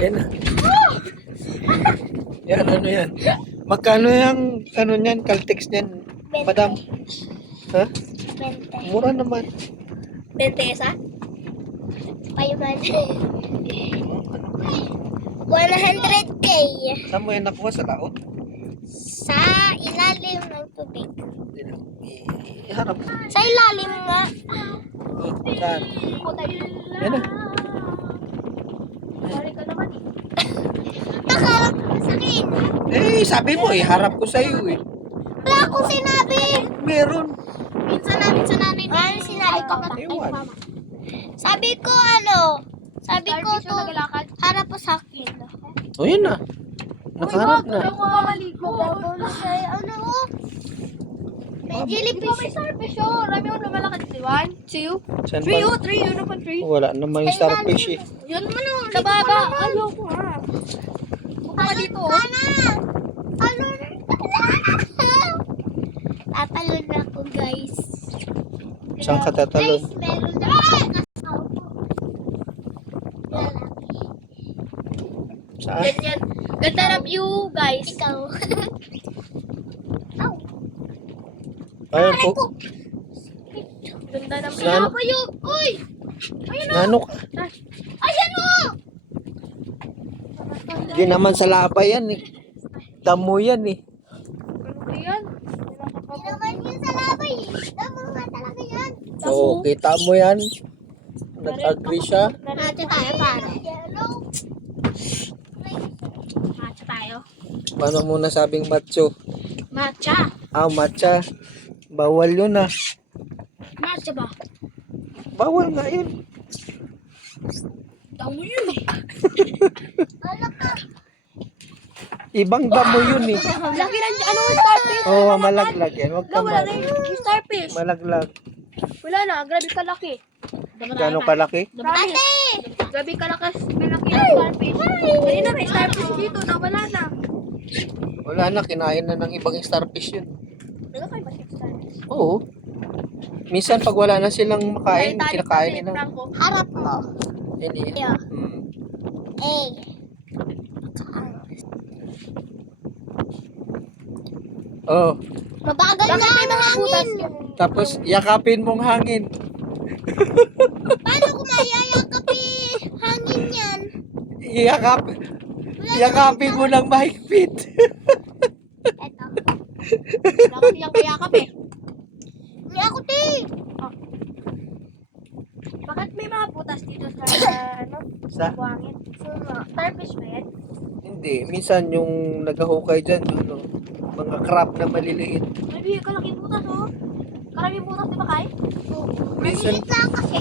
Yan na. Yan, ano yan? Magkano yung, ano niyan, Caltex niyan, madam? Ha? 20. Mura naman. 20 isa? Payuman. 100K. Saan mo yan nakuha sa laot? Sa ilalim ng tubig. Iharap. Sa ilalim nga. Oh, saan? Yan na. Nakarap ko sa akin. Eh, sabi mo, iharap ko sa'yo eh. Wala akong sinabi. Meron. Minsan namin sa nanay. Ano sinabi ko? Ewan. Sabi ko sabi ko to harap po sa akin. O, yun na. Nakaharap na. Magbabaw siya. Ano oh? May jellyfish. May starfish oh. Rami yung lumalakad. 1, 2, Saan 3 ba? oh. 3. Yun naman 3. Wala naman yung starfish eh. Yun mo na. Sa baba. Ayaw ko ha. Buka ka dito oh. Ano? Tatalon na ako guys. Saan ka tatalon? Guys, meron na Saan? Ganyan. Ganda na view guys. ikaw. Ayun po. Ganda ng Nano? Uy! Nano ka? Ayan o! Hindi naman sa lapa yan eh. Damo yan eh. Ano ba yan? Hindi naman yun sa labay. Damo nga talaga yan. Oo, kita mo yan. Nag-agree siya. Nacho tayo pare. Yellow. Nacho tayo. Paano mo nasabing macho? Matcha. Ah, matcha. Bawal yun ah. Matcha ba? Bawal nga yun. Damo yun eh. Ano ka? Ibang damo yun eh. Laki lang ano yung starfish? Oo, malaglag yan. Huwag ka Wala na yung starfish. malaglag. Wala na. Grabe kalaki. Gano'ng kalaki? Ate! Grabe kalaki yung starfish. Kanina may starfish dito. Nawala na. Wala na, kinain na ng ibang starfish yun. Nagkakain ba siya starfish? Oo. Minsan pag wala na silang makain, kinakain nila. Franco. Harap mo. Hindi. Yeah. Hmm. A. Oh, Mabagal Bakit na may ang mga butas hangin. yung... tapos yakapin mong hangin. Paano ko mayayakapi hangin yan? Yakapin mo ng mahigpit. Eto. Bakit yung kayakap eh? Hindi ako ti. Bakit may mga butas dito sa ano? Sa? Buhangin? Starfish ba yan? Hindi, minsan yung naghahukay dyan, yung ano, mga crab na maliliit. May kalaki butas oh. Karaming butas di ba kay? Minsan, Maliit lang kasi.